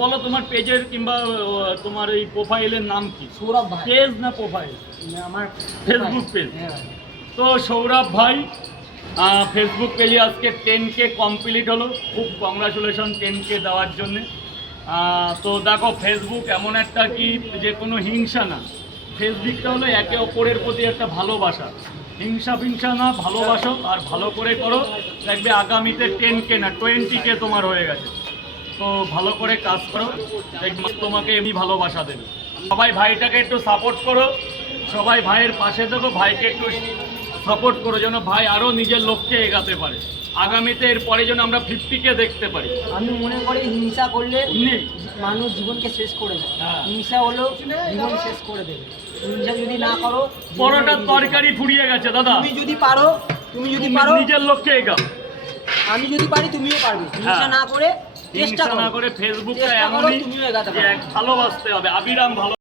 বলো তোমার পেজের কিংবা তোমার এই প্রোফাইলের নাম কি? সৌরভ ভাই। পেজ না প্রোফাইল? আমার ফেসবুক পেজ। তো সৌরভ ভাই ফেসবুক পেজে আজকে 10K কমপ্লিট হলো। খুব কংগ্রাচুলেশন 10K দেওয়ার জন্যে। তো দেখো ফেসবুক এমন একটা কি যে কোনো হিংসা না, ফেসবুকটা হলো একে অপরের প্রতি একটা ভালোবাসা। হিংসা ফিংসা না, ভালোবাসো আর ভালো করে করো, দেখবে আগামীতে 10K না 20K তোমার হয়ে গেছে। তো ভালো করে কাজ করো, দেখবে তোমাকে এমনি ভালোবাসা দেবে। সবাই ভাইটাকে একটু সাপোর্ট করো, সবাই ভাইয়ের পাশে দেখো, ভাইকে একটু সাপোর্ট করো যেন ভাই আরও নিজের লক্ষ্যে এগাতে পারে। আগামীতে এরপরে যেন আমরা 50K দেখতে পারি। আমি মনে করি হিংসা করলে মানুষ জীবনকে শেষ করে দেয়। হিংসা হলো জীবন শেষ করে দেবে। হিংসা যদি না করো, পরোটার তরকারি ফুরিয়ে গেছে দাদা। তুমি যদি পারো নিজের লক্ষ্যে এগাও। আমি যদি পারি তুমিও পারবে। হিংসা না করে চেষ্টা না করে ফেসবুকটা চেষ্টা করো, এমনই তুমিও এগাতে যে পারবে। ভালোবাসতে হবে, আবিরাম ভালো।